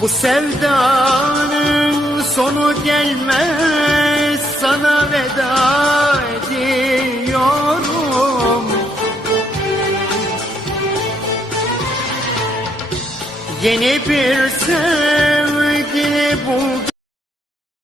Bu sevdanın sonu gelmez sana veda ediyorum. Yeni bir sevgili buldum